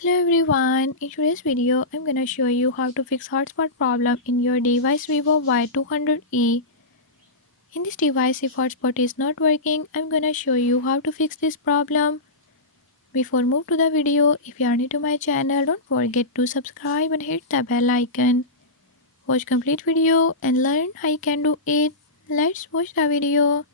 Hello everyone, in today's video I'm gonna show you how to fix hotspot problem in your device Vivo Y200e. In this device, if hotspot is not working, I'm gonna show you how to fix this problem. Before move to the video, if you are new to my channel, don't forget to subscribe and hit the bell icon. Watch complete video and learn how you can do it. Let's watch the video.